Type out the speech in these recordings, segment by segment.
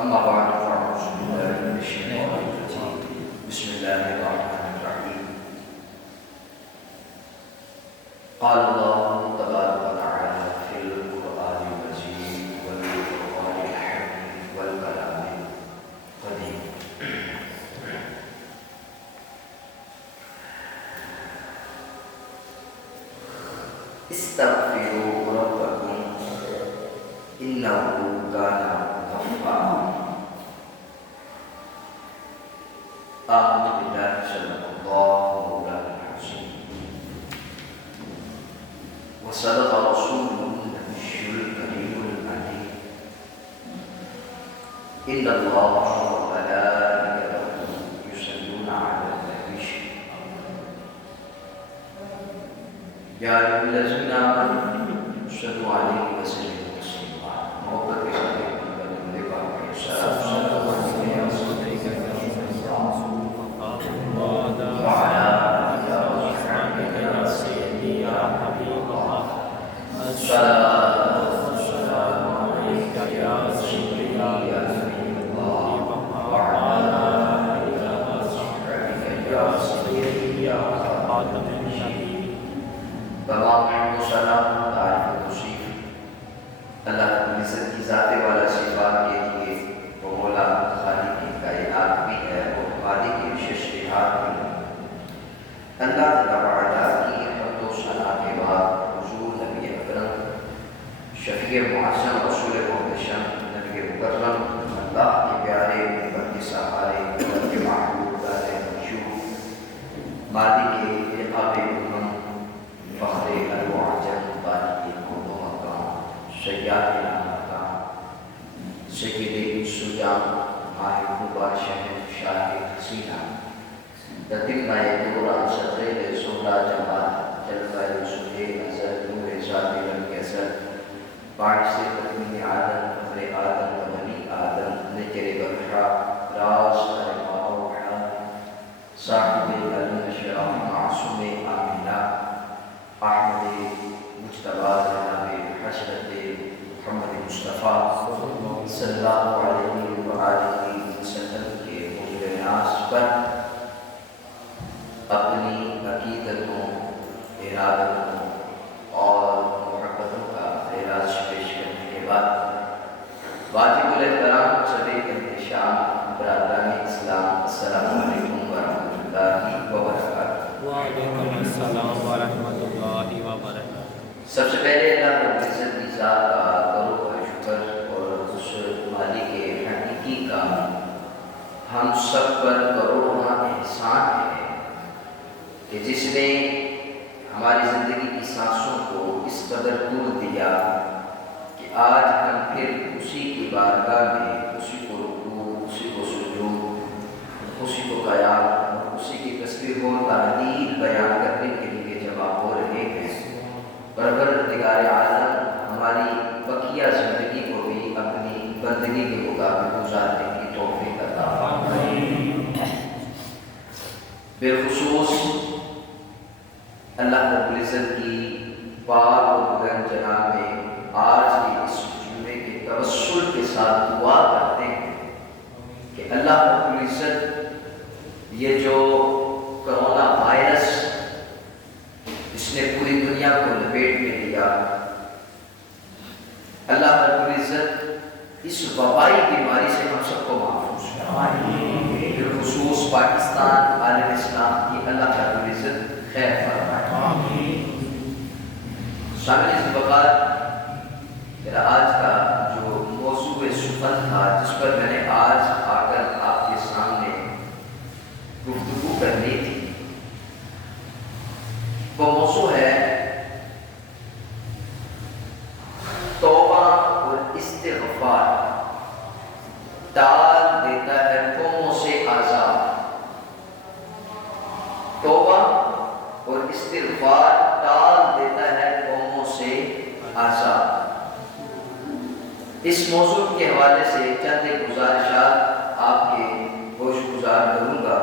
أما بعد فأعوذ بالله من الشيطان الرجيم بسم الله الرحمن الرحيم قال الله تبارك وتعالى في القرآن المجيد والفرقان الحميد والكلام القديم استغفروا ربكم إنه كان غفارا آمنت بالله صدق الله مولانا العظيم وصدق رسوله النبي الكريم الأمين إن الله وملائكته يصلون على النبي يا أيها الذين آمنوا صلوا عليه وسلموا تسليما محبت کے ساتھ بندے پاک کے سلام وعلى آله وصحبه يا سيدي يا حبيب الله الصلاة والسلام عليك يا سيدي يا حبيب الله وعلى آله وصحبه يا سيدي يا خاتم النبيين تمام حمد و سلام تعریف و توصیف اللہ رب العزت کی ذات والا صفات کے لیے وہ مولا خالق کائنات بھی ہے، وہ خالق شش جہات بھی ہے۔ اللہ تعالیٰ کی حمد و ثنا کے بعد حضور نبی اکرم شفیع معظم رسول محتشم نبی مکرم اللہ کے پیارے محبت کے سہارے محبت کے محبوب دار مشہور مالک عقاب امم فخر الوعجم بارک کون و مقام سیاد مقام سید سجام ماہ خوبا شہر شاہ حسینہ تتمہ دورہ صدر سہرہ جمال جلوہ رسول نظر نور ذات رنگ اثر باعث تکمین آدم فخر آدم و ولی آدم نجر برحا راز ارماء و حال صاحب علم شرف معصوم آمینہ احمد مجتبی جناب حضرت محمد مصطفیٰ صلی اللہ علیہ وآلہ وسلم کے حضور ناز پر اپنی عقیدتوں، ارادتوں اور محبتوں کا اعراض پیش کرنے کے بعد واجب الاحترام صدر انتشام برادران اسلام السلام علیکم ورحمۃ اللہ وبرکاتہ۔ وعلیکم السلام ورحمۃ اللہ وبرکاتہ۔ سب سے پہلے اللہ رب العزت کی ذات کا کرو و شکر اور اس مالک حقیقی کا ہم سب پر کروڑواں احسان ہے کہ جس نے ہماری زندگی کی سانسوں کو اس قدر دور دیا کہ آج ہم پھر اسی کی بارگاہ میں اسی کو رکوع، اسی کو سجود، اسی کو قیام اور اسی کی تسبیح و تحلیل بیان کرنے کے لیے جمع ہو رہے ہیں۔ پروردگار عالم ہماری بقیہ زندگی کو بھی اپنی بندگی کے مطابق گزارنے کی توفیق عطا فرمائے۔ بالخصوص اللہ رب العزت کی پاک و بلند جناب میں آج کے اس جمعے کے توسل کے ساتھ دعا کرتے ہیں کہ اللہ رب العزت یہ جو کرونا وائرس اس نے پوری دنیا کو لپیٹ میں لیا، اللہ رب العزت اس وبائی بیماری سے ہم سب کو محفوظ فرمائے، بالخصوص پاکستان عالم اسلام کی اللہ رب العزت خیر فرمائے۔ شامل اس وقت میرا آج کا جو موضوع سخن تھا جس پر میں نے آج آ کر آپ کے سامنے گفتگو کرنی تھی، وہ موضوع ہے توبہ اور استغفار ٹال دیتا ہے قوموں سے عذاب۔ توبہ اور استغفار ٹال دیتا ہے قوموں سے عذاب۔ اس موضوع کے حوالے سے چند گزارشات آپ کے گوش گزار کروں گا۔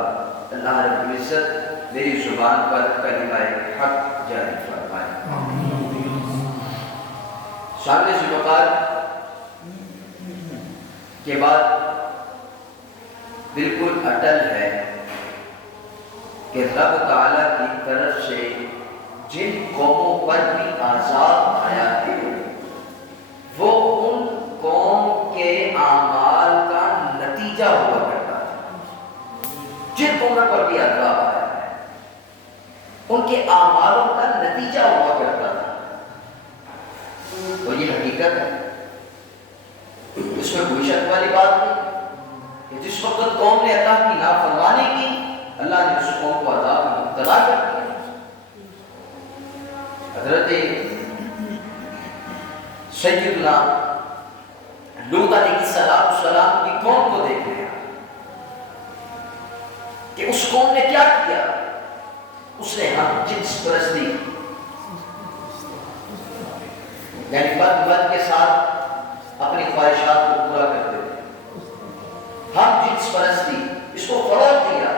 اللہ رب العزت میری زبان پر کلمہ حق جاری فرمائے۔ سامنے سے بقار کے بعد بالکل اٹل ہے کہ رب تعالیٰ کی طرف سے جن قوموں پر بھی عذاب آیا ہے وہ ان قوم کے اعمال کا نتیجہ ہوا کرتا تھا. جن قوموں پر بھی عذاب آیا ہے ان کے اعمالوں کا نتیجہ ہوا کرتا تھا. تو یہ حقیقت ہے، اس میں کوئی شک والی بات نہیں کہ جس وقت قوم نے اللہ کی نافرمانی کی اللہ نے اس قوم کو عذاب میں مبتلا کر دیا. حضرت سیدنا لوط علیہ السلام کی قوم کو دیکھ لیا کہ اس قوم نے کیا کیا. اس نے ہم جنس پرستی یعنی بد کے ساتھ اپنی خواہشات کو پورا کرتے تھے. ہم جنس پرستی اس کو فروغ دیا.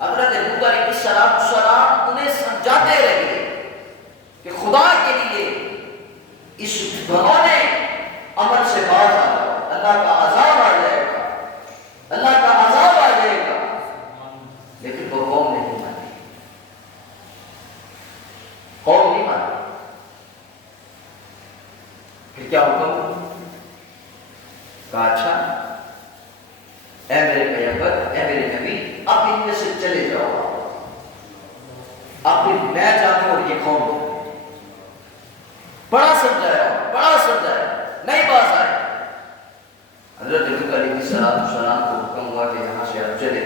حضرت لوط علیہ السلام انہیں سمجھاتے رہے کہ خدا کے لیے اس گھنونے عمل سے باز آ جاؤ، اللہ کا عذاب آ جائے گا، اللہ کا عذاب آ جائے گا. لیکن وہ قوم نہیں مانی، قوم نہیں مانی. پھر کیا حکم کہا؟ اچھا اے میرے پیغمبر، اے میرے نبی، آپ ان میں سے چلے جاؤ، آپ میں جانوں اور یہ قوم بڑا سمجھایا نہیں باز آئے. حضرت لوط علیہ السلام کو حکم ہوا کہ یہاں سے آپ چلے.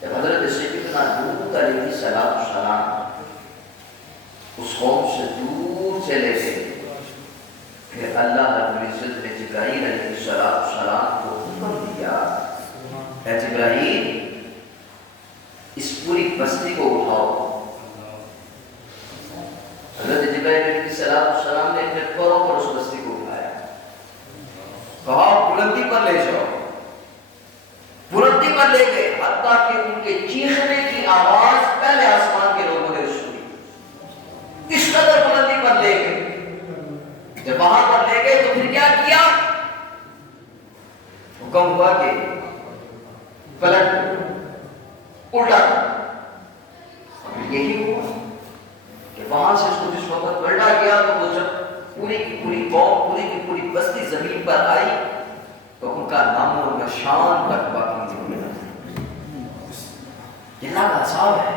جب حضرت سیدنا لوط علیہ السلام اس قوم سے دور چلے گئے، پھر اللہ رب العزت نے جبرائیل علیہ السلام کو حکم دیا، اے جبرائیل اس پوری بستی کو اٹھاؤ. حضرت جبرائیل علیہ السلام نے اپنے پروں پر اس بستی کو اٹھایا، کہا بلندی پر لے جاؤ. بلندی پر لے گئے، حتیٰ کہ ان کے چیخنے کی آواز پہلے آسمان کے لوگوں نے سنی. اس قدر بلندی پر لے گئے. جب وہاں پر لے گئے تو پھر کیا کیا؟ حکم ہوا کہ پلٹ الٹا. یہی ہوا کہ وہاں سے اس کو جس وقت پلٹا گیا تو وہ جب پوری کی پوری قوم، پوری کی پوری بستی زمین پر آئی تو ان کا نام و نشان تک باقی نہیں ملا. یہ اللہ کا عذاب ہے.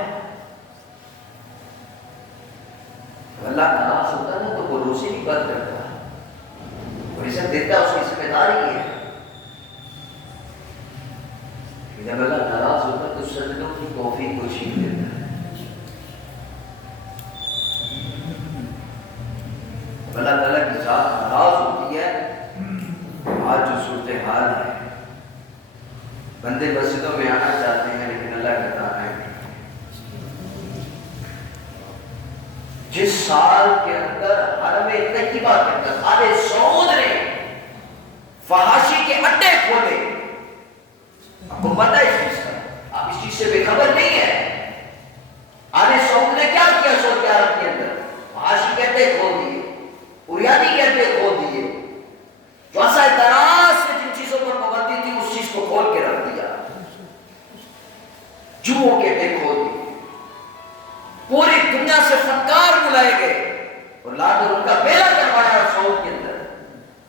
اللہ کا ناز ہوتا ہے تو وہ روزی بھی بند کرتا ہے اور اسے دیتا اس کی ذمہ داری ہے. جب اللہ ناراض ہوتا ہے تو سجدوں کی توفیق کو چھین دیتا ہے. اللہ تعالیٰ کی ذات ناراض ہوتی ہے. آج جو صورتحال ہے، بندے مسجدوں میں آنا چاہتے ہیں لیکن اللہ کہتا ہے جس سال کے اندر حرم طیبہ کے اندر آل سعود نے فحاشی کے اڈے کھولے. آپ کو پتہ ہے اس چیز کا؟ آپ اس چیز سے بے خبر نہیں ہے. آل سعود نے کیا کیا سعودی عرب کے اندر؟ فحاشی کے اڈے کھول دیے، اریانی کے اڈے کھول دیے. جو ایسا دراز سے جن چیزوں پر پابندی تھی اس چیز کو کھول کے رکھ دیا. جوؤں کے اڈے کھول دیے. پوری دنیا سے فنکار بلائے گئے اور لا کر ان کا میلہ کروایا سعود کے اندر.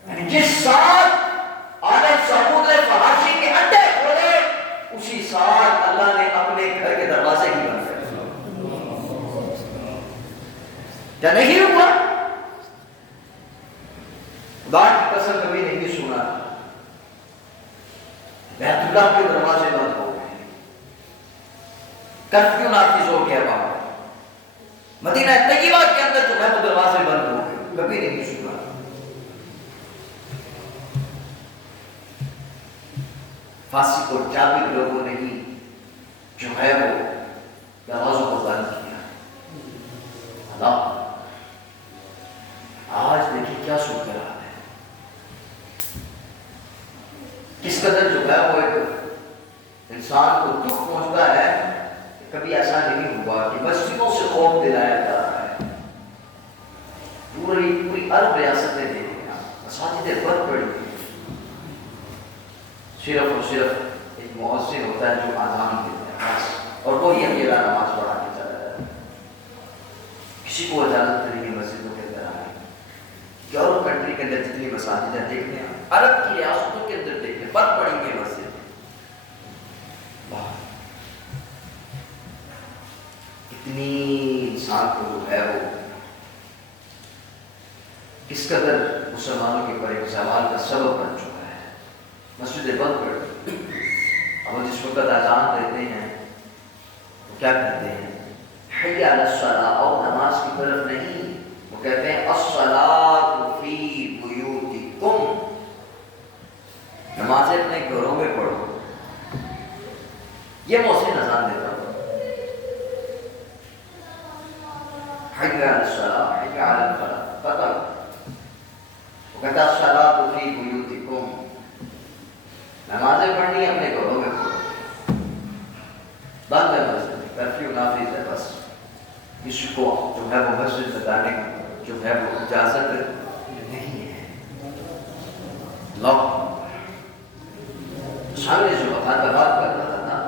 یعنی جس سال آل سعود نے فحاشی کے اڈے کھولے اسی سال اللہ نے اپنے گھر کے دروازے ہی بند کر دیے. کیا نہیں ہوا؟ خدا کی قسم کبھی نہیں سنا. بیت اللہ کے دروازے بند ہو گئے، کرفیو نافذ ہو گیا. وہاں مدینہ طیبہ کے اندر جو ہے وہ دروازے بند ہو گئے. کبھی نہیں سنا. فاسق اور جابر لوگوں نے ہی جو ہے وہ دروازوں کو بند کیا. اللہ آج دیکھیں کیا سوچ رہا ہے، کس قدر جو ہے وہ ایک انسان کو دکھ پہنچتا ہے. کبھی ایسا نہیں ہوا کہ مسجدوں سے خوف دلایا جا رہا ہے. پوری عرب ریاستیں دیکھیں، مساجدیں بند پڑی. صرف اور صرف ایک مؤذن ہوتا ہے جو اذان دیتا ہے بس، اور کوئی اکیلا نماز پڑھا کے چلا جاتا ہے. کسی کو اجازت نہیں ہے مسجدوں کے اندر آنے کی. یورپ کنٹری کے اندر جتنی مساجد ہیں دیکھتے ہیں، عرب کی ریاستوں کے اندر دیکھتے ہیں بند پڑیں گے مسجد. اتنی انسان کو جو ہے وہ اس قدر مسلمانوں کے اوپر ایک زوال کا سبب بن چکا ہے. مسجدیں بند پڑ گئی. اب وہ جس وقت اذان دیتے ہیں وہ کیا کہتے ہیں؟ حی علی الصلاۃ، اور نماز کی طرف نہیں، وہ کہتے ہیں الصلاۃ فی بیوتکم، نمازیں اپنے گھروں میں پڑھو. یہ مؤذن اذان دیتا ہوں، حی علی الصلاۃ، حی علی الفلاح، پتہ وہ کہتا ہے الصلاۃ فی بیوتکم، نمازیں پڑھنی اپنے گھروں میں پڑھو. بند ہے مسجد، کرفیو نافذ ہے، بس کسی کو جو ہے وہ مسجد بتانے کی جو ہے وہ اجازت نہیں ہے. اللہ سامنے جو بات کر رہا تھا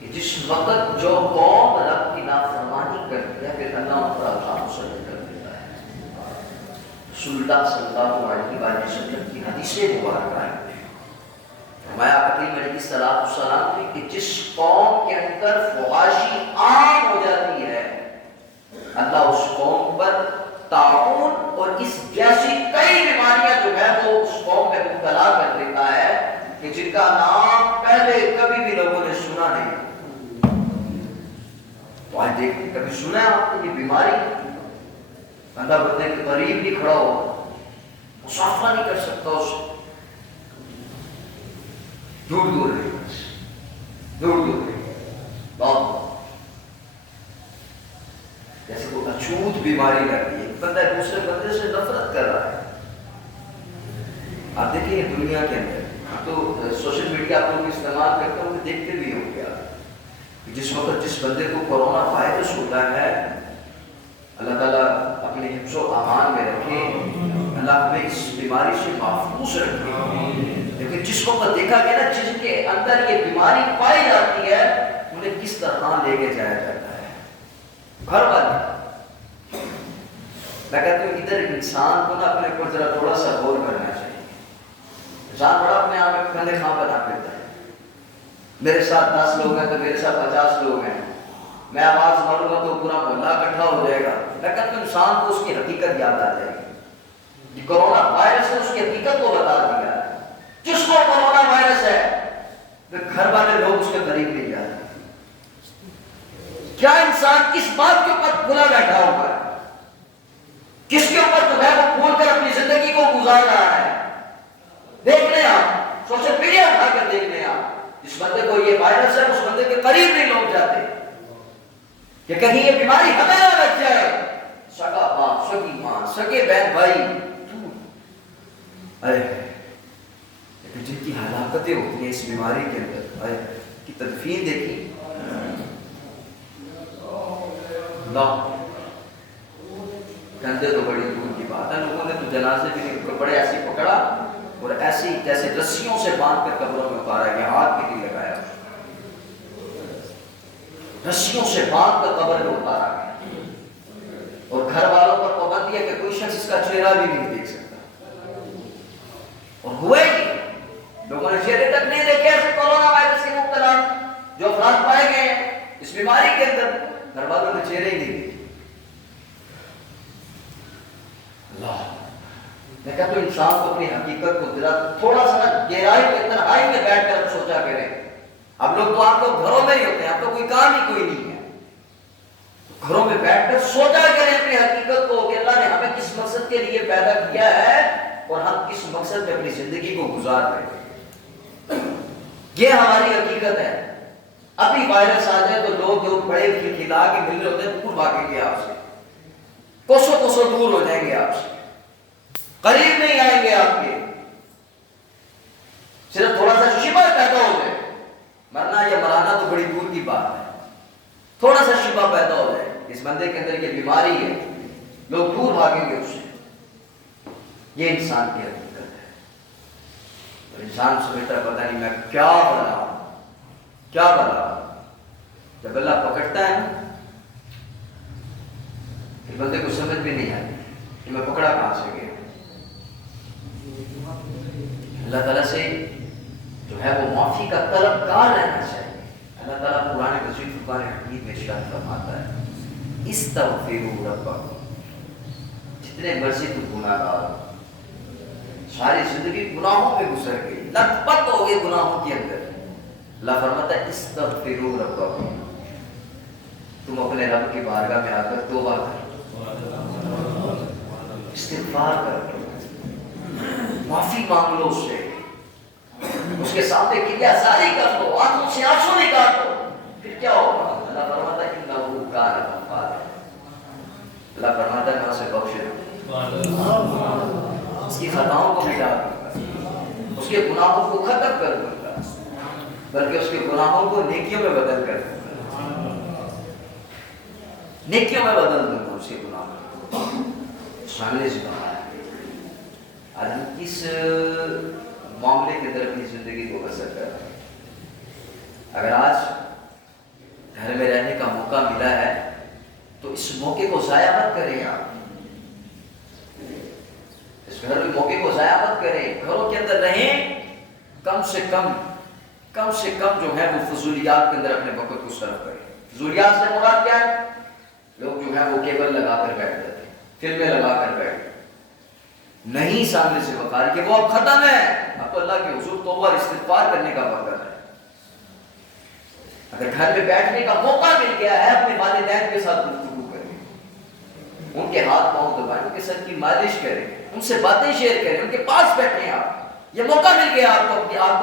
کہ جس وقت جو قوم رب کی نافرمانی کرتی ہے پھر اللہ ان پر عذاب مسلط کر دیتا ہے. رسول اللہ صلی اللہ علیہ وسلم کی حدیث مبارکہ ہے، فرمایا کریم علیہ السلام نے کہ جس قوم کے اندر فحاشی عام ہو جاتی ہے اللہ اس قوم پر طاعون اور اس جیسی کئی بیماریاں جو ہے وہ اس قوم میں مبتلا کر دیتا ہے کہ جن کا نام پہلے کبھی بھی لوگوں نے سنا نہیں. تو آج دیکھیں کبھی سنا ہے آپ نے یہ بیماری؟ بندہ بندے کے قریب نہیں کھڑا ہو، مصافحہ نہیں کر سکتا، اس دور دور رہے، دور دور رہے. بہت جیسے کوئی اچھوت بیماری لگتی ہے، بندہ دوسرے بندے سے نفرت کر رہا ہے. آپ دیکھیں یہ دنیا کے اندر تو سوشل میڈیا آپ لوگ استعمال کرتے ہوں گے، دیکھتے بھی ہوں گے آپ، جس وقت جس بندے کو کورونا وائرس ہوتا ہے اللہ تعالیٰ اپنے حفظ و امان میں رکھے، اللہ ہمیں اس بیماری سے محفوظ رکھے. لیکن جس وقت دیکھا گیا نا جن کے اندر یہ بیماری پائی جاتی ہے انہیں کس طرح لے کے جایا جاتا ہے گھر والے. میں کہتا ہوں ادھر انسان کو نا اپنے اوپر ذرا تھوڑا سا غور کرنا چاہیے. انسان بڑا اپنے آپ میں کھانے کھاں بنا پھرتا ہے، میرے ساتھ 10 لوگ ہیں تو میرے ساتھ 50 لوگ ہیں، میں آواز ماروں گا تو پورا محلہ اکٹھا ہو جائے گا. میں کہتا ہوں انسان کو اس کی حقیقت یاد آ جائے گی. یہ کورونا وائرس نے اس کی حقیقت کو بتا دیا ہے. جس کو کورونا وائرس ہے گھر والے لوگ اس کے قریب نہیں جاتے. کیا انسان کس بات کے اوپر کھلا بیٹھا ہوا ہے، کس کے اوپر جو ہے وہ کھول کر اپنی زندگی کو گزار رہا ہے؟ دیکھ لیں آپ، سوشل میڈیا اٹھا کر دیکھ لیں آپ، جس بندے کو یہ وائرس ہے اس بندے کے قریب نہیں لوگ جاتے کہ کہیں یہ بیماری ہمیں نہ لگ جائے. سگا باپ، سگی ماں، سگے بہن بھائی، لیکن جن کی ہلاکتیں ہوتی ہیں اس بیماری کے اندر کی تدفین دیکھی اللہ کندھے تو بڑی دور کی بات ہے. لوگوں نے تو جنازے بھی بڑے ایسے پکڑا اور ایسی جیسے رسیوں سے باندھ کر قبروں میں اتارا گیا، ہاتھ بھی نہیں لگایا، رسیوں سے باندھ کر قبر میں اتارا گیا. اور گھر والوں پر پابندی ہے کہ کوئی شخص اس کا چہرہ بھی نہیں دیکھ سکتا. اور ہوئے ہی لوگوں نے چہرے تک نہیں دیکھے ایسے کورونا وائرس کے مبتلا جو افراد پائے گئے ہیں اس بیماری کے اندر، گھر والوں نے چہرے ہی نہیں دیکھے. اللہ میں کہتا ہوں انسان کو اپنی حقیقت کو ذرا تھوڑا سا گہرائی میں تنہائی میں بیٹھ کر سوچا کرے. اب لوگ تو آپ لوگ گھروں میں ہی ہوتے ہیں، آپ تو کوئی کام ہی کوئی نہیں ہے، گھروں میں بیٹھ کر سوچا کریں اپنی حقیقت کو کہ اللہ نے ہمیں کس مقصد کے لیے پیدا کیا ہے اور ہم کس مقصد میں اپنی زندگی کو گزار رہے ہیں. یہ ہماری حقیقت ہے. ابھی وائرس آ جائے تو لوگ جو بڑے کھلا کے مل رہے ہوتے ہیں دور بھاگیں گے آپ سے، کوسوں کوسوں دور ہو جائیں گے آپ سے، قریب نہیں آئیں گے آپ کے. صرف تھوڑا سا شبہ پیدا ہو جائے، مرنا یا مرانا تو بڑی دور کی بات ہے، تھوڑا سا شبہ پیدا ہو جائے اس بندے کے اندر یہ بیماری ہے، لوگ دور بھاگیں گے اس سے. یہ انسان کی حقیقت ہے. انسان سمجھتا پتہ نہیں میں کیا بنا. جب اللہ پکڑتا ہے نا کہ بندے کو سمجھ بھی نہیں آتی کہ میں پکڑا کہاں سے گیا. اللہ تعالیٰ سے جو ہے وہ معافی کا طلبگار رہنا چاہیے. اللہ تعالیٰ قرآن مجید فرقان حمید میں ارشاد فرماتا ہے استغفروا ربکم. جتنے مرضی تم گناہ گار ہو، ساری زندگی گناہوں میں گزر گئی، لت پت ہو گئے گناہوں کے اندر، اللہ فرماتا ہے استغفروا ربکم. تم اپنے رب کی بارگاہ میں آ کر توبہ کرو، استغفار کرو، معافی مانگ لو اس سے، اس کے سامنے کلیہ ساری کر دو، آنکھوں سے آنسو نکال دو. پھر کیا ہوگا؟ اللہ فرماتا ہے انہ کان غفارا. اللہ فرماتا ہے میں اسے بخش دوں، اس کی خطاؤں کو مٹا دوں گا، اس کے گناہوں کو ختم کر دوں گا، بلکہ اس کے گناہوں کو نیکیوں میں بدل کر دوں گا. نیکیوں میں بدل دوں گا اس کے گناہوں کو. سامنے سے بنا ہے آج ہم کس معاملے کے اندر اپنی زندگی کو بسر کر رہے ہیں. اگر آج گھر میں رہنے کا موقع ملا ہے تو اس موقع کو ضائع مت کریں. آپ اس گھر میں موقع کو ضائع مت کریں. گھروں کے اندر رہیں، کم سے کم جو ہے وہ فضولیات کے اندر اپنے وقت کو صرف کریں. فضولیات سے مراد کیا ہے؟ لوگ جو ہے وہ کیبل لگا کر بیٹھ جاتے ہیں، فلمیں لگا کر بیٹھ جاتے ہیں. نہیں سامنے سے بخار کہ وہ اب ختم ہے، اب تو اللہ کے حضور توبہ اور استغفار کرنے کا وقت ہے. اگر گھر میں بیٹھنے کا موقع مل گیا ہے اپنے والدین کے ساتھ گفتگو کریں، ان کے ہاتھ پاؤں دبائیں، ان کے سر کی مالش کریں، ان سے باتیں شیئر کریں، ان کے پاس بیٹھیں. آپ یہ موقع مل گیا آپ کو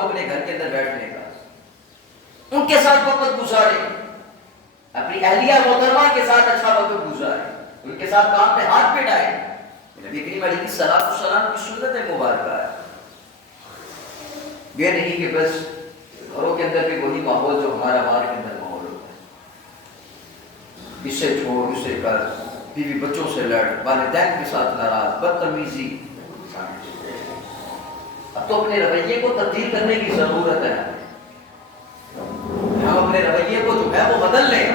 اپنے گھر کے اندر بیٹھنے کا، ان کے ساتھ وقت گزاریں، اپنی اہلیہ محترمہ کے ساتھ اچھا وقت گزاریں، ان کے ساتھ کام پہ ہاتھ پھیلائیں. نبی کریم علیہ السلام کی سنت مبارکہ ہے. یہ نہیں کہ بس گھروں کے اندر بھی وہی ماحول جو ہمارا باہر کے اندر ماحول ہوتا ہے، اس سے چھوڑ اس سے کر، بیوی بچوں سے لڑ، والدین کے ساتھ ناراض، بدتمیزی. اب تو اپنے رویے کو تبدیل کرنے کی ضرورت ہے. ہم اپنے رویے کو جو ہے وہ بدل لیں،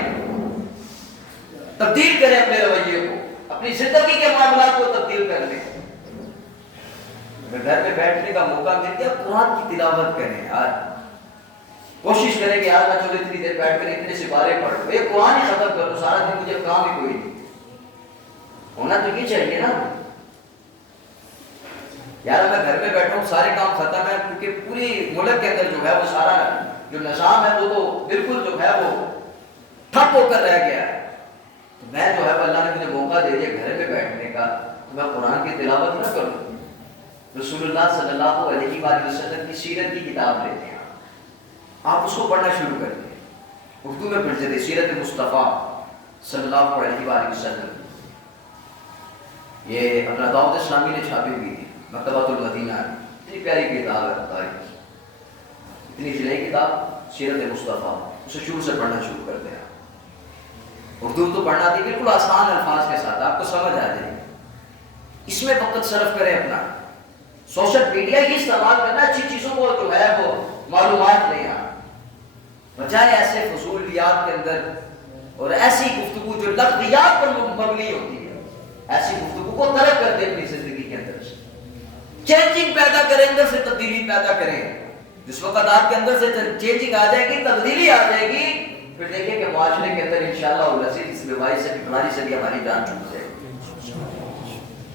تبدیل کریں اپنے رویے کو، اپنی زندگی کے معاملات کو تبدیل کر لیں. گھر میں بیٹھنے کا موقع مل گیا قرآن کی تلاوت کریں. یار کوشش کریں کہ یار میں چلو اتنی دیر بیٹھ کر اتنے سپارے پڑھ لوں، یہ قرآن ہی ختم کر لوں، سارا دن مجھے کام ہی کوئی نہیں. ہونا تو یہ چاہیے نا یار، میں گھر میں بیٹھا ہوں سارے کام ختم ہے، کیونکہ پوری ملک کے اندر جو ہے وہ سارا جو نظام ہے وہ تو بالکل جو ہے وہ ٹھپ ہو کر رہ گیا ہے. تو میں جو ہے اللہ نے مجھے موقع دے دیا گھر میں بیٹھنے کا، تو میں قرآن کی تلاوت نہ کروں. رسول اللہ صلی اللہ علیہ وآلہ وسلم کی سیرت کی کتاب لیتے ہیں، آپ اس کو پڑھنا شروع کر دیں. اردو میں پڑھتے تھے سیرت مصطفیٰ صلی اللہ علیہ وآلہ وسلم. یہ اپنا دعوت اسلامی نے چھاپی ہوئی تھی، مکتبۃ المدینہ. اتنی پیاری کتاب ہے تاریخ، اتنی فضائی کتاب سیرت مصطفیٰ. اسے شروع سے پڑھنا شروع کر دیں. اردو تو پڑھنا تھی بالکل آسان الفاظ کے ساتھ، آپ کو سمجھ آ جائے گی. اس میں وقت صرف کریں اپنا. سوشل میڈیا ہی استعمال کرنا، اچھی چیزوں کو جو ہے وہ معلومات لینا، بجائے ایسے فضولیات کے اندر اور ایسی گفتگو جو لغویات پر مبنی ہوتی ہے، ایسی گفتگو کو ترک کر دیں اپنی زندگی کے اندر سے. چینجنگ پیدا کریں، اندر سے تبدیلی پیدا کریں. جس وقت آپ کے اندر سے چینجنگ آ جائے گی، تبدیلی آ جائے گی، پھر دیکھیں کہ معاشرے کے اندر انشاءاللہ العزیز اس بیماری سے بھی ہماری جان چھوٹ جائے گی.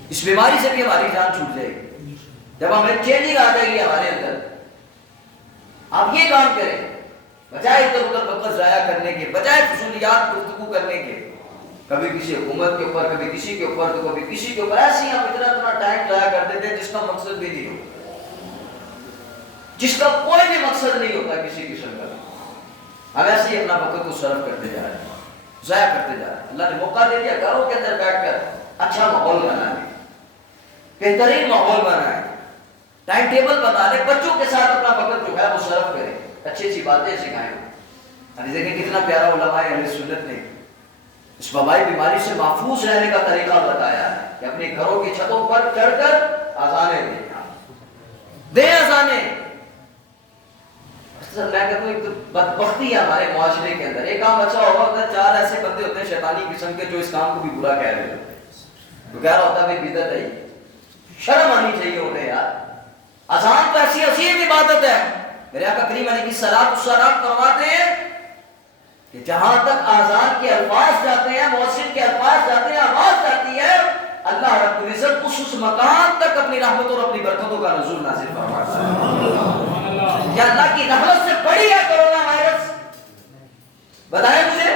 اس بیماری سے بھی ہماری جان چھوٹ جائے گی جب ہمیں چینجنگ آ جائے گی ہمارے اندر. آپ یہ کام کریں، بجائے ادھر ادھر وقت ضائع کرنے کے، بجائے فضولیات گفتگو کرنے کے، کبھی کسی حکومت کے اوپر، کبھی کسی کے اوپر، تو کبھی کسی کے اوپر. ایسے ہی ہم اتنا ٹائم ضائع کر دیتے ہیں جس کا مقصد بھی نہیں ہوتا، جس کا کوئی بھی مقصد نہیں ہوتا کسی قسم کا. ہم ایسے ہی اپنا وقت کو صرف کرتے جا رہے ہیں، ضائع کرتے جا رہے ہیں. اللہ نے موقع دے دیا گھروں کے اندر بیٹھ کر اچھا ماحول بنانے، بہترین ماحول بنائیں، ٹائم ٹیبل بنا لیں، بچوں کے ساتھ اپنا وقت جو ہے وہ صرف کریں، اچھی اچھی باتیں سکھائیں. ابھی دیکھیں کتنا پیارا علماء اہل سنت نے اس وبائی بیماری سے محفوظ رہنے کا طریقہ بتایا ہے کہ اپنے گھروں کی چھتوں پر چڑھ کر اذانیں دیں. اذانیں سر میں کہتا ہوں ایک تو بدبختی ہے ہمارے معاشرے کے اندر. ایک کام اچھا ہوگا تو 4 ایسے بندے ہوتے ہیں شیطانی قسم کے جو اس کام کو بھی برا کہہ رہے ہوتے ہیں. تو کہہ رہا ہوتا ہے بھائی بدعت ہے. شرم آنی چاہیے انہیں یار. اذان تو ایسی عظیم عبادت ہے. میرے آقا کریم علیہ السلام فرماتے ہیں کہ جہاں تک اذان کے الفاظ جاتے ہیں, مؤذن کے الفاظ جاتے ہیں, آواز جاتی ہے, اللہ رب العزت اس مقام تک اپنی رحمت اور اپنی برکتوں کا نزول نازل فرماتا ہے. کیا اللہ کی رحمت سے بڑی ہے کرونا وائرس؟ بتائیں مجھے,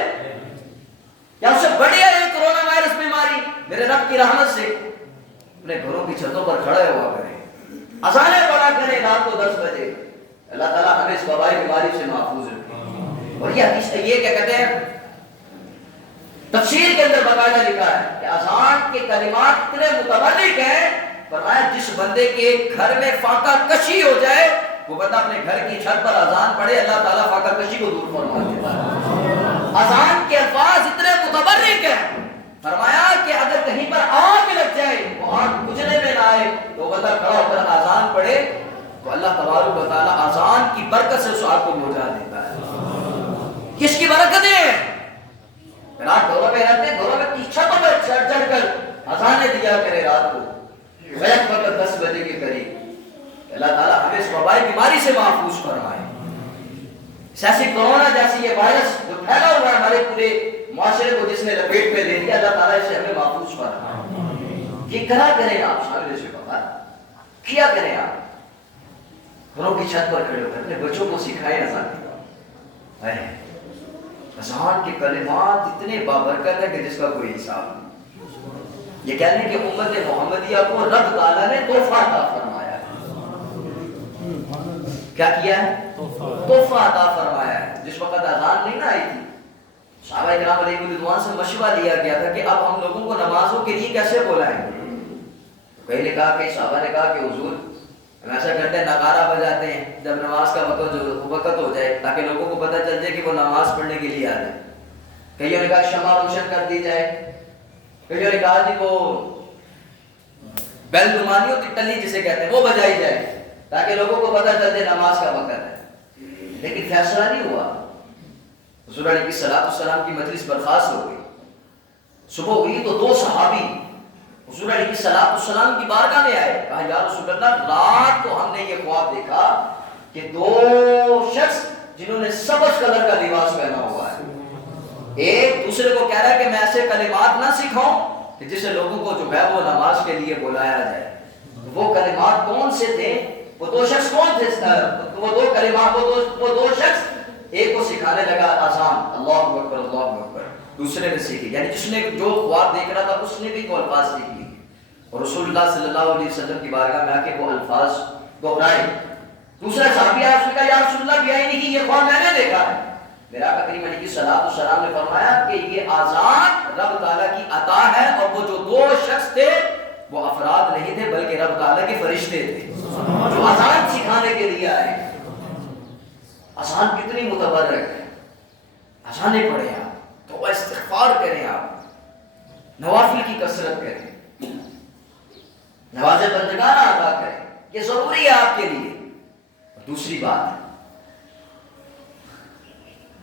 کیا اس سے بڑی ہے یہ کرونا وائرس بیماری؟ میرے رب کی رحمت سے اپنے گھروں کی چھتوں پر کھڑے ہوا کریں, اذانیں پڑھا کریں رات کو 10 بجے. اللہ تعالیٰ ہمیں اس وبائی بیماری سے محفوظ رکھے. اور یہ حدیث یہ کیا کہتے ہیں, تفسیر کے اندر باقاعدہ لکھا ہے کہ اذان کے کلمات اتنے متبرک ہیں, فرمایا جس بندے کے گھر میں فاقہ کشی ہو جائے وہ بندہ اپنے گھر کی چھت پر اذان پڑھے, اللہ تعالیٰ فاقہ کشی کو دور فرما دیتا ہے. اذان کے الفاظ اتنے متبرک ہیں, فرمایا کہ اگر کہیں پر آگ لگ جائے, وہ آگ بجھنے میں نہ آئے, تو بندہ کھڑا ہو کر اذان پڑھے تو اللہ تبارک و تعالیٰ اذان کی برکت سے اس آگ کو بجھا دیتا ہے. کس کی برکت ہے؟ رات گھروں میں رہتے ہیں, گھروں میں چھتوں پر چڑھ چڑھ کر اذانیں دیا کرے رات کو بیک وقت 10 بجے کے قریب. اللہ تعالیٰ ہمیں اس وبائی بیماری سے محفوظ فرمائے. ایسی کورونا جیسی یہ وائرس جو پھیلا ہوا ہے ہمارے پورے معاشرے کو, جس نے لپیٹ میں لے لیا, اللہ تعالیٰ اسے ہمیں محفوظ فرمائے. یہ کرا کریں آپ, شامل سے بتا کیا کریں آپ, گھروں کی چھت پر کھڑے ہو کر اپنے بچوں کو سکھائیں اذان کی. اذان کے کلمات اتنے بابرکت ہیں کہ جس کا کوئی حساب نہیں. یہ کہہ لیں کہ امت محمدیہ کو رب تعالیٰ نے تحفہ عطا فرمایا ہے. کیا کیا ہے؟ تحفہ عطا فرمایا ہے. جس وقت اذان نہیں نہ آئی تھی, صحابہ کرام علیہ رضوان سے مشورہ لیا گیا تھا کہ اب ہم لوگوں کو نمازوں کے لیے کیسے بلائیں گے. کئی نے کہا کہ صحابہ نے کہا کہ حضور ہم ایسا کرتے ہیں, نغارہ بجاتے ہیں جب نماز کا وقت ہو جائے تاکہ لوگوں کو پتہ چل جائے کہ وہ نماز پڑھنے کے لیے آ جائے. کئیوں نے کہا شمع روشن کر دی جائے, کئیوں نے کہا جی وہ بیل دمانی ہوتی ٹلی جسے کہتے ہیں وہ بجائی جائے تاکہ لوگوں کو پتہ چل جائے نماز کا وقت ہے. لیکن فیصلہ نہیں ہوا. حضور علیہ السلام کی مجلس برخاست ہو گئی. صبح ہوئی تو 2 صحابی حضور علیہ السلام کی بارگاہ میں آئے, کہا یا رسول اللہ رات کو ہم نے یہ خواب دیکھا کہ 2 شخص جنہوں نے سبز کلر کا لباس پہنا ہوا ہے, ایک دوسرے کو کہہ رہا ہے کہ میں ایسے کلمات نہ سکھاؤں کہ جسے لوگوں کو جو ہے وہ نماز کے لیے بلایا جائے. وہ کلمات کون سے تھے؟ وہ 2 شخص کون تھے؟ وہ 2 کلمات, وہ 2 شخص, ایک کو سکھانے لگا آسان اللہ اکبر اللہ اکبر, دوسرے نے سیکھی, یعنی جس نے جو خواب دیکھ رہا تھا اس نے بھی وہ الفاظ سیکھ لی اور رسول اللہ صلی اللہ علیہ وسلم کی بارگاہ میں آ کے وہ الفاظ دہرائے. دوسرا صحابی آیا, اس نے کہا یا رسول اللہ بھی آئی نہیں کہ یہ خواب میں نے دیکھا ہے. میرا آقا کریم علیہ السلام نے فرمایا کہ یہ آزان رب تعالیٰ کی عطا ہے, اور وہ جو 2 شخص تھے وہ افراد نہیں تھے بلکہ رب تعالیٰ کے فرشتے تھے جو آزان سکھانے کے لیے آئے. آزان کتنی متبرک ہے. آزانیں پڑھیں آپ, تو استغفار کریں آپ, نوافل کی کثرت کریں, نوازے بندگانہ ادا کریں, یہ ضروری ہے آپ کے لیے. دوسری بات,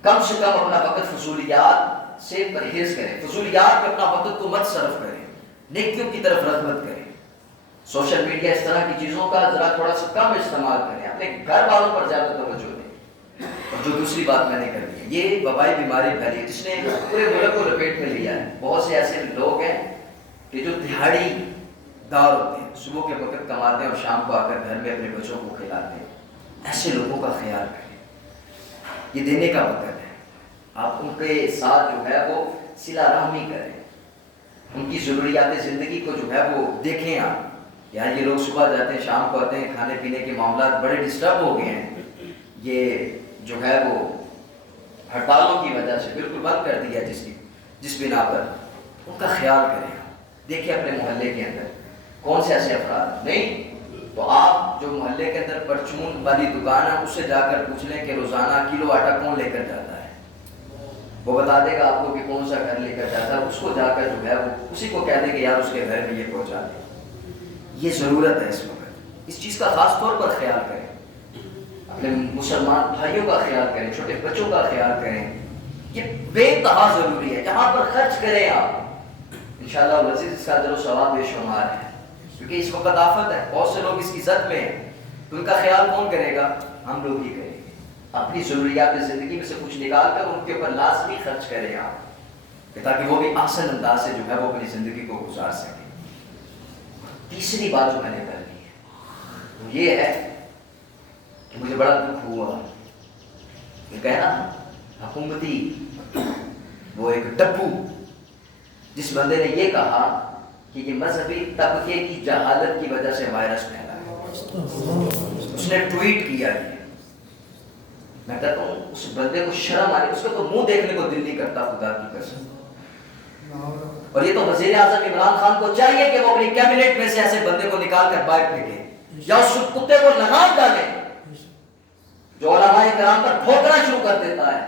کم سے کم اپنا وقت فضولیات سے پرہیز کریں. فضولیات میں اپنا وقت کو مت صرف کریں, نیکیوں کی طرف رغبت کریں. سوشل میڈیا اس طرح کی چیزوں کا ذرا تھوڑا سا کم استعمال کریں, اپنے گھر والوں پر زیادہ توجہ دیں. اور جو دوسری بات میں نے کر دی, یہ وبائی بیماری پھیلی جس نے پورے ملک کو لپیٹ میں لیا ہے. بہت سے ایسے لوگ ہیں کہ جو دہاڑی دار ہوتے ہیں, صبح کے وقت کماتے ہیں اور شام کو آ کر گھر میں اپنے بچوں کو کھلاتے ہیں. ایسے لوگوں کا خیال کریں, یہ دینے کا وقت ہے. آپ ان کے ساتھ جو ہے وہ صلہ رحمی کریں, ان کی ضروریات زندگی کو جو ہے وہ دیکھیں آپ. یہاں یہ لوگ صبح جاتے ہیں شام کو آتے ہیں, کھانے پینے کے معاملات بڑے ڈسٹرب ہو گئے ہیں. یہ جو ہے وہ ہڑتالوں کی وجہ سے بالکل بند کر دیا جس بنا پر. ان کا خیال کریں آپ. دیکھیں اپنے محلے کے اندر کون سے ایسے افراد نہیں, تو آپ جو محلے کے اندر پرچون والی دکان ہے اس سے جا کر پوچھ لیں کہ روزانہ کلو آٹا کون لے کر جاتا ہے. وہ بتا دے گا آپ کو کہ کون سا گھر لے کر جاتا ہے. اس کو جا کر جو ہے وہ اسی کو کہہ دیں کہ یار اس کے گھر میں یہ پہنچا دیں. یہ ضرورت ہے اس وقت, اس چیز کا خاص طور پر خیال کریں. اپنے مسلمان بھائیوں کا خیال کریں، چھوٹے بچوں کا خیال کریں، یہ بے انتہا ضروری ہے. جہاں پر خرچ کریں آپ انشاءاللہ العزیز اس کا اجر و ثواب بے شمار ہے، کیونکہ اس وقت آفت ہے، بہت سے لوگ اس کی زد میں ہیں، تو ان کا خیال کون کرے گا؟ ہم لوگ ہی کریں گے. اپنی ضروریات زندگی میں سے کچھ نکال کر ان کے اوپر لازمی خرچ کریں آپ، تاکہ وہ بھی احسن انداز سے جو ہے وہ اپنی زندگی کو گزار سکیں. تیسری بات جو میں نے کرنی ہے وہ یہ ہے کہ مجھے بڑا دکھ ہوا، یہ کہنا حکومتی وہ ایک ٹپو جس بندے نے یہ کہا کہ یہ مذہبی طبقے کی جہالت کی وجہ سے وائرس پھیلا ہے، اس نے ٹویٹ کیا ہے. میں کہتا ہوں اس بندے کو شرم آ رہی، اس کو تو منہ دیکھنے کو دل نہیں کرتا خدا کی قسم. اور یہ تو وزیر اعظم عمران خان کو چاہیے کہ وہ اپنی کیبنٹ میں سے ایسے بندے کو نکال کر باہر پھینکے یا اس کتے کو لگام ڈالے جو علماء کرام پر ٹھوکرا شروع کر دیتا ہے.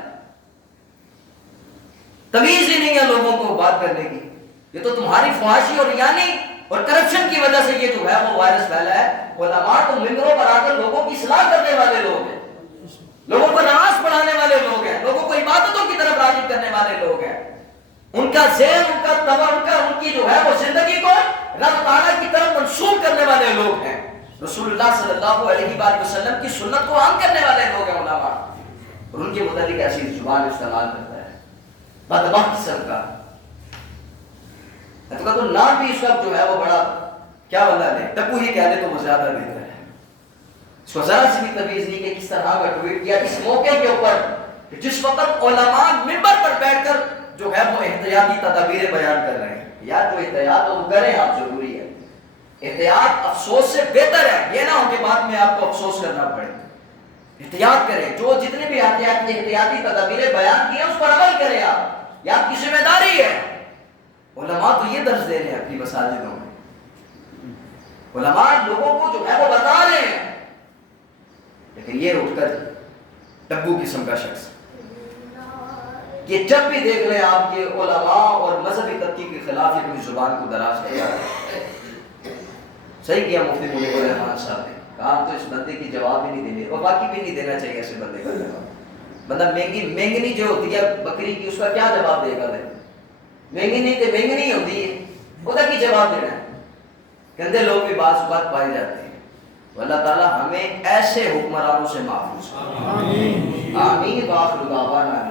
تمیز ہی نہیں ہے لوگوں کو بات کرنے کی. یہ تو تمہاری فحاشی اور ریانی اور کرپشن کی وجہ سے یہ جو ہے وہ وائرس پھیلا ہے. علماء تو ممبروں پر آ کر لوگوں کی اصلاح کرنے والے لوگ ہیں، لوگوں کو نماز پڑھانے والے لوگ ہیں، لوگوں کو عبادتوں کی طرف راغب کرنے والے لوگ ہیں. ان کا ذہن، ان کا طبع، ان کی جو ہے وہ زندگی کو رب تعالیٰ کی طرف منسوب کرنے والے لوگ ہیں. رسول اللہ صلی اللہ علیہ وآلہ وسلم کی سنت کو عام کرنے والے لوگ ہیں علماء، اور ان کے متعلق ایسی زبان استعمال کرتا ہے بدبخت قسم کا. تو کہا تو نام بھی اس وقت جو ہے وہ بڑا کیا بندہ دے، ٹپو ہی کہہ دے تو وہ زیادہ بہتر ہے. اس کو ذرا سی بھی تمیز نہیں کہ کس طرح کا ٹویٹ کیا اس موقع کے اوپر جس وقت علماء منبر پر بیٹھ کر جو ہے وہ احتیاطی تدابیر بیان کر رہے ہیں. یار جو احتیاط وہ کریں آپ، ضروری ہے. احتیاط افسوس سے بہتر ہے، یہ نہ ہو کہ بعد میں آپ کو افسوس کرنا پڑے. احتیاط کریں، جو جتنے بھی احتیاطی تدابیر بیان کیے اس پر عمل کریں آپ، یہ آپ کی ذمہ داری ہے. علماء تو یہ درس دے رہے ہیں اپنی مساجدوں میں، علماء لوگوں کو جو ہے وہ بتا رہے ہیں، لیکن یہ اٹھ کر ٹبو قسم کا شخص یہ جب بھی دیکھ لیں آپ کے علماء اور مذہبی طبقے کے خلاف اپنی زبان کو دراز کیا. صحیح کیا مفتی منیر الرحمان صاحب نے کہا تو اس بندے کی جواب بھی نہیں دینے، اور باقی بھی نہیں دینا چاہیے ایسے بندے کا جواب. بندہ مینگنی جو ہوتی ہے بکری کی، اس کا کیا جواب دے گا؟ مینگنی تو مینگنی ہوتی ہے، خدا کی جواب دینا ہے. گندے لوگ بھی بعض بات پائے جاتے ہیں. اللہ تعالی ہمیں ایسے حکمرانوں سے محفوظ کرے. آمین. آمین. وآخر دعوانا